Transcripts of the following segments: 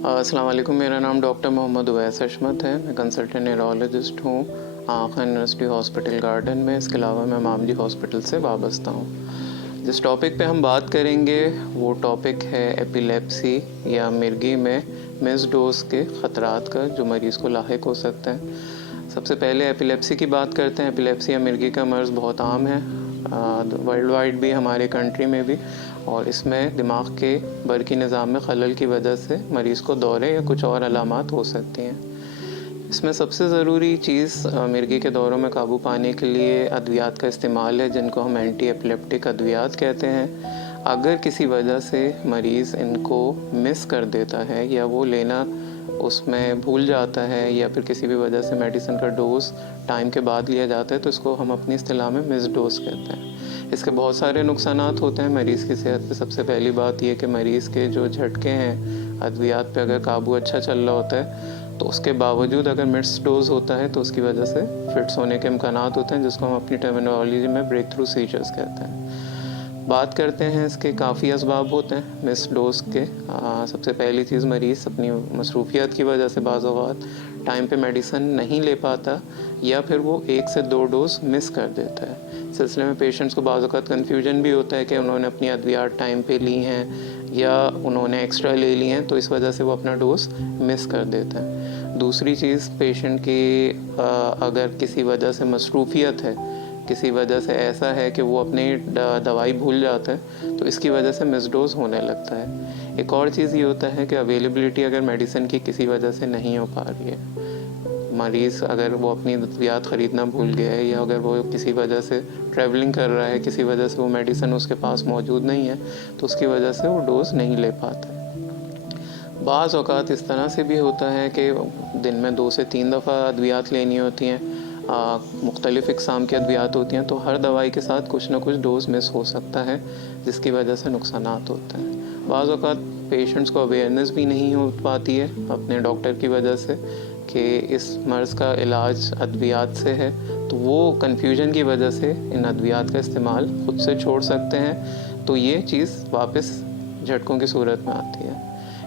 अस्सलाम वालेकुम, मेरा नाम डॉक्टर मोहम्मद उवैस अशमत है। मैं कंसल्टेंट न्यूरोलॉजिस्ट हूँ खान यूनिवर्सिटी हॉस्पिटल गार्डन में। इसके अलावा मैं मामजी हॉस्पिटल से वाबस्ता हूँ। जिस टॉपिक पे हम बात करेंगे वो टॉपिक है एपिलेप्सी या मिर्गी में मिस डोज के ख़तरात का जो मरीज़ को लाहिक हो सकता है। सबसे पहले एपिलेप्सी की बात करते हैं। एपिलेप्सी या मिर्गी का मर्ज़ बहुत आम है वर्ल्ड वाइड भी, हमारे कंट्री में भी, और इसमें दिमाग के बरकी निज़ाम में खलल की वजह से मरीज़ को दौरे या कुछ और अलामात हो सकती हैं। इसमें सबसे ज़रूरी चीज़ मिर्गी के दौरों में काबू पाने के लिए अद्वियात का इस्तेमाल है, जिनको हम एंटी एपिलेप्टिक अद्वियात कहते हैं। अगर किसी वजह से मरीज़ इनको मिस कर देता है या वो लेना उसमें भूल जाता है या फिर किसी भी वजह से मेडिसिन का डोज टाइम के बाद लिया जाता है तो इसको हम अपनी इस्तिलाह में मिस डोज कहते हैं। इसके बहुत सारे नुकसानात होते हैं मरीज़ की सेहत पे। सबसे पहली बात ये कि मरीज़ के जो झटके हैं अद्वियात पे अगर काबू अच्छा चल रहा होता है तो उसके बावजूद अगर मिस डोज होता है तो उसकी वजह से फिट्स होने के इम्कानात होते हैं, जिसको हम अपनी टर्मिनोलॉजी में ब्रेक थ्रू सीजर्स कहते हैं। बात करते हैं इसके काफ़ी असबाब होते हैं मिस डोज के। सबसे पहली चीज़, मरीज़ अपनी मसरूफियत की वजह से बाज़ औक़ात टाइम पे मेडिसिन नहीं ले पाता या फिर वो 1 से 2 डोज मिस कर देता है। इस सिलसिले में पेशेंट्स को बाज़ औक़ात कन्फ्यूजन भी होता है कि उन्होंने अपनी अद्वियात टाइम पे ली हैं या उन्होंने एक्स्ट्रा ले ली हैं, तो इस वजह से वो अपना डोज मिस कर देता है। दूसरी चीज़, पेशेंट की अगर किसी वजह से मसरूफियत है, किसी वजह से ऐसा है कि वो अपनी दवाई भूल जाता है, तो इसकी वजह से मिस डोज होने लगता है। एक और चीज़ ये होता है कि अवेलेबिलिटी अगर मेडिसिन की किसी वजह से नहीं हो पा रही है, मरीज़ अगर वो अपनी अद्वियात ख़रीदना भूल गया है या अगर वो किसी वजह से ट्रैवलिंग कर रहा है, किसी वजह से वो मेडिसिन उसके पास मौजूद नहीं है, तो उसकी वजह से वो डोज़ नहीं ले पाता है। बाज़ औक़ात इस तरह से भी होता है कि दिन में 2 से 3 दफ़ा अद्वियात लेनी होती हैं, मुख्तलिफ़ इक़साम की अद्वियात होती हैं, तो हर दवाई के साथ कुछ ना कुछ डोज मिस हो सकता है, जिसकी वजह से नुकसानात होते हैं। बाज़ औक़ात पेशेंट्स को अवेयरनेस भी नहीं हो पाती है अपने डॉक्टर की वजह से कि इस मर्ज़ का इलाज अद्वियात से है, तो वो कन्फ्यूजन की वजह से इन अद्वियात का इस्तेमाल ख़ुद से छोड़ सकते हैं, तो ये चीज़ वापस झटकों की सूरत में आती है।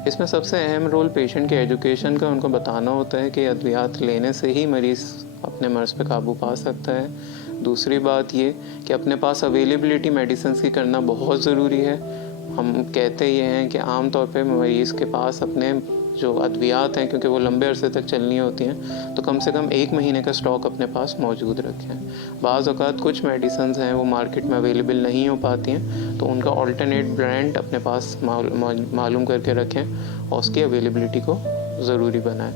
इसमें सबसे अहम रोल पेशेंट के एजुकेशन का, उनको बताना होता है कि अद्वियात लेने से ही मरीज़ अपने मर्ज़ पे काबू पा सकता है। दूसरी बात ये कि अपने पास अवेलेबिलिटी मेडिसिन की करना बहुत ज़रूरी है। हम कहते ये हैं कि आम तौर पे मरीज़ के पास अपने जो अद्वियात हैं, क्योंकि वो लंबे अरसे तक चलनी होती हैं, तो कम से कम 1 महीने का स्टॉक अपने पास मौजूद रखें। बाज़ औक़ात कुछ मेडिसिन हैं वो मार्केट में अवेलेबल नहीं हो पाती हैं, तो उनका ऑल्टरनेट ब्रांड अपने पास मालूम करके रखें और उसकी अवेलेबिलिटी को ज़रूरी बनाएं।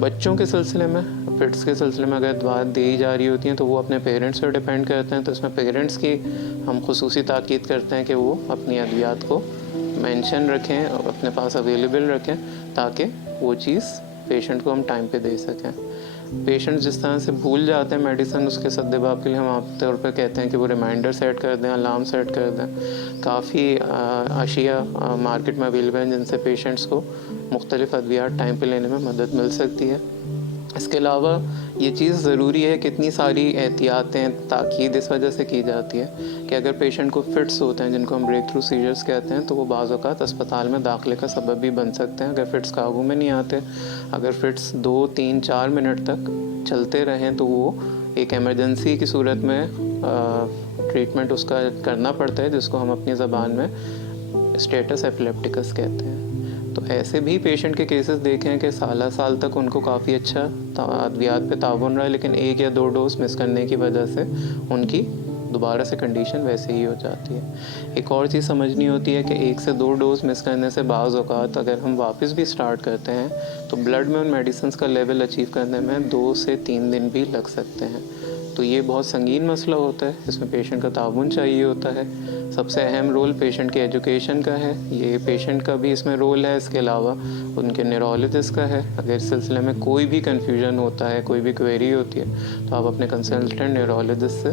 बच्चों के सिलसिले में, फिट्स के सिलसिले में अगर दवा दी जा रही होती हैं तो वो अपने पेरेंट्स पर डिपेंड करते हैं, तो इसमें पेरेंट्स की हम खुसूसी ताकीद करते हैं कि वो अपनी अद्वियात को मेंशन रखें और अपने पास अवेलेबल रखें, ताकि वो चीज़ पेशेंट को हम टाइम पे दे सकें। पेशेंट जिस तरह से भूल जाते हैं मेडिसिन, उसके सद्देबाब के लिए हम आम तौर पर कहते हैं कि वो रिमाइंडर सेट कर दें, अलार्म सेट कर दें। काफ़ी अशिया मार्केट में अवेलेबल हैं जिनसे पेशेंट्स को मुख्तलिफ़ अद्वियात टाइम पे लेने में मदद मिल सकती है। इसके अलावा ये चीज़ ज़रूरी है कि इतनी सारी एहतियातें ताकीद इस वजह से की जाती है कि अगर पेशेंट को फिट्स होते हैं, जिनको हम ब्रेक थ्रू सीजर्स कहते हैं, तो वो बाज़ औक़ात अस्पताल में दाखिले का सबब भी बन सकते हैं अगर फिट्स काबू में नहीं आते। अगर फिट्स 2, 3, 4 मिनट तक चलते रहें तो वो एक एमरजेंसी की सूरत में ट्रीटमेंट उसका करना पड़ता है, जिसको हम अपनी ज़बान में स्टेटस एपिलेप्टिकस कहते हैं। तो ऐसे भी पेशेंट के केसेस देखे हैं कि साल तक उनको काफ़ी अच्छा अद्वियात पे ताउन रहा है, लेकिन 1 या 2 डोज मिस करने की वजह से उनकी दोबारा से कंडीशन वैसे ही हो जाती है। एक और चीज़ समझनी होती है कि 1 से 2 डोज मिस करने से बाज़ औक़ात अगर हम वापस भी स्टार्ट करते हैं तो ब्लड में उन मेडिसिन का लेवल अचीव करने में 2 से 3 दिन भी लग सकते हैं। तो ये बहुत संगीन मसला होता है, इसमें पेशेंट का ताउन चाहिए होता है। सबसे अहम रोल पेशेंट के एजुकेशन का है, ये पेशेंट का भी इसमें रोल है। इसके अलावा उनके न्यूरोलॉजिस्ट का है। अगर इस सिलसिले में कोई भी कन्फ्यूजन होता है, कोई भी क्वेरी होती है, तो आप अपने कंसल्टेंट न्यूरोलॉजिस्ट से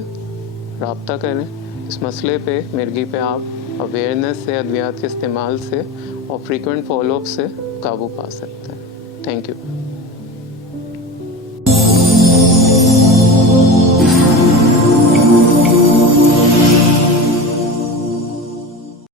रब्ता करें। इस मसले पे मिर्गी पे आप अवेयरनेस से, अद्वियात के इस्तेमाल से और फ्रीक्वेंट फॉलोअप से काबू पा सकते हैं। Thank you.